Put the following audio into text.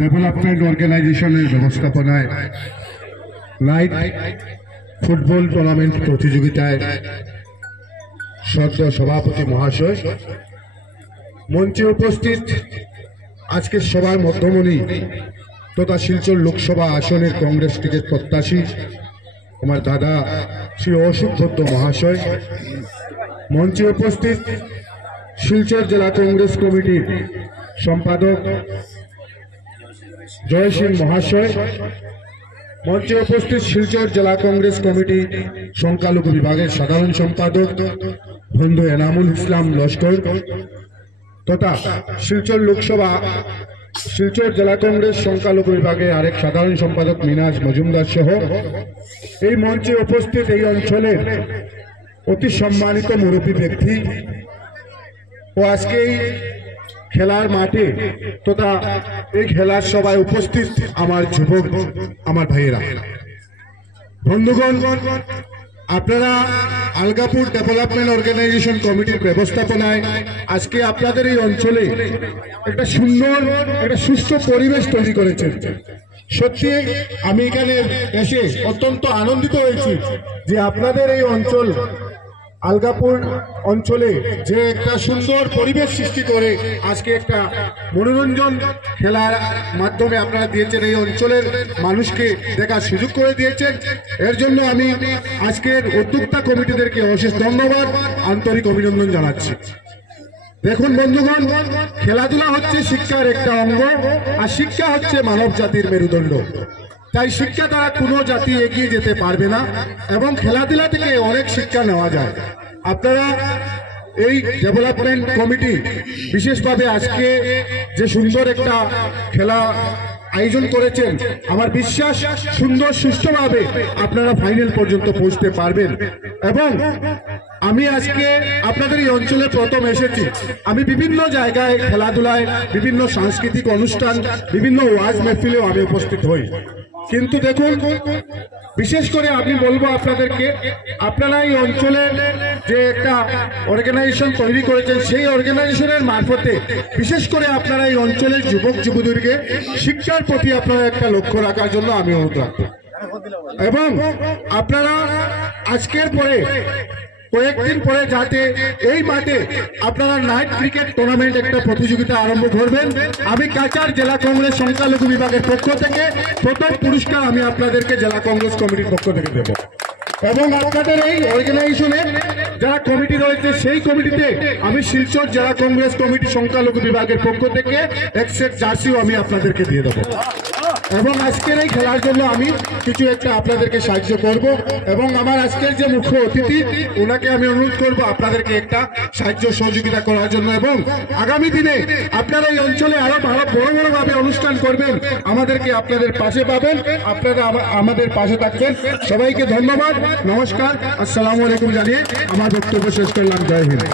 Development অর্গানাইজেশনের ব্যবস্থাপনায় night football tournament প্রতিযোগিতায় সদ্য সভাপতি মহাশয়, মঞ্চে উপস্থিত আজকের সভার মধ্যমণি তথা শিলচর লোকসভা আসনের কংগ্রেস টিকিট প্রত্যাশী আমার দাদা শ্রী অশোক ভদ্র মহাশয়, মঞ্চে উপস্থিত শিলচর জেলা কংগ্রেস কমিটির সম্পাদক জয় সিং মহাশয়, মঞ্চে উপস্থিত শিলচর জেলা কংগ্রেস কমিটি সংখ্যালঘু বিভাগের সাধারণ সম্পাদক বন্ধু এনামুল ইসলাম লস্কর তথা শিলচর জেলা কংগ্রেস সংখ্যালঘু বিভাগের আরেক সাধারণ সম্পাদক মিনাজ মজুমদার সহ এই মঞ্চে উপস্থিত এই অঞ্চলের অতি সম্মানিত মুরব্বী ব্যক্তি ও আজকে এই খেলার মাঠে তথা এই খেলার সভায় উপস্থিত আমার যুবক আমার ভাইয়েরা, বন্ধুগণ, আপনারা আলগাপুর ডেভেলপমেন্ট অর্গানাইজেশন কমিটির ব্যবস্থাপনায় আজকে আপনাদের এই অঞ্চলে একটা সুন্দর একটা সুস্থ পরিবেশ তৈরি করেছেন। সত্যি আমি এখানে এসে অত্যন্ত আনন্দিত হয়েছি যে আপনাদের এই অঞ্চল আলগাপুর অঞ্চলে যে একটা সুন্দর পরিবেশ সৃষ্টি করে আজকে একটা মনোরঞ্জন খেলার মাধ্যমে আপনারা দিয়েছেন, এই অঞ্চলের মানুষকে দেখার সুযোগ করে দিয়েছেন। এর জন্য আমি আজকের উদ্যোক্তা কমিটিদেরকে অশেষ ধন্যবাদ, আন্তরিক অভিনন্দন জানাচ্ছি। দেখুন বন্ধুগণ, খেলাধুলা হচ্ছে শিক্ষার একটা অঙ্গ, আর শিক্ষা হচ্ছে মানব জাতির মেরুদণ্ড। তাই শিক্ষা দ্বারা কোনো জাতি এগিয়ে যেতে পারবে না এবং খেলাধুলা থেকে অনেক শিক্ষা নেওয়া যায়। আপনারা এই ডেভেলপমেন্ট কমিটি বিশেষভাবে আজকে যে সুন্দর একটা খেলা আয়োজন করেছেন, আমার বিশ্বাস সুন্দর সুষ্ঠুভাবে আপনারা ফাইনাল পর্যন্ত পৌঁছতে পারবেন। এবং আমি আজকে আপনাদের এই অঞ্চলে প্রথম এসেছি। আমি বিভিন্ন জায়গায় খেলাধুলায়, বিভিন্ন সাংস্কৃতিক অনুষ্ঠান, বিভিন্ন ওয়াজ মেহফিলেও আমি উপস্থিত হই, কিন্তু দেখুন, বিশেষ করে আমি বলবো আপনাদেরকে, আপনারা এই অঞ্চলে যে একটা অর্গানাইজেশন তৈরি করেছেন, সেই অর্গানাইজেশনের মারফতে বিশেষ করে আপনারা এই অঞ্চলের যুবক যুবতীদেরকে শিক্ষার প্রতি আপনারা একটা লক্ষ্য রাখার জন্য আমি অনুরোধ রাখবো। এবং আপনারা আজকের পরে কয়েকদিন পরে যাতে এই মাঠে আপনারা নাইট ক্রিকেট টুর্নামেন্ট একটা প্রতিযোগিতা আরম্ভ করবেন, আমি কাছাড় জেলা কংগ্রেস সংখ্যালঘু বিভাগের পক্ষ থেকে প্রথম পুরস্কার আমি আপনাদেরকে জেলা কংগ্রেস কমিটির পক্ষ থেকে দেব। এবং আপনাদের এই অর্গানাইজেশনের যারা কমিটি রয়েছে, সেই কমিটিতে আমি শিলচর জেলা কংগ্রেস কমিটি সংখ্যালঘু বিভাগের পক্ষ থেকে এক সেট জার্সিও আমি আপনাদেরকে দিয়ে দেবো। এবং আজকের এই খেলার জন্য আমি কিছু একটা আপনাদেরকে সাহায্য করব। এবং আমার আজকের যে মুখ্য অতিথি, ওনাকে আমি অনুরোধ করব আপনাদেরকে একটা সাহায্য সহযোগিতা করার জন্য। এবং আগামী দিনে আপনারা এই অঞ্চলে আরো ভালো বড় বড় ভাবে অনুষ্ঠান করবেন, আমাদেরকে আপনাদের পাশে পাবেন, আপনারা আমাদের পাশে থাকবেন। সবাইকে ধন্যবাদ, নমস্কার, আসসালামু আলাইকুম জানিয়ে আমার বক্তব্য শেষ করলাম। জয় হিন্দ।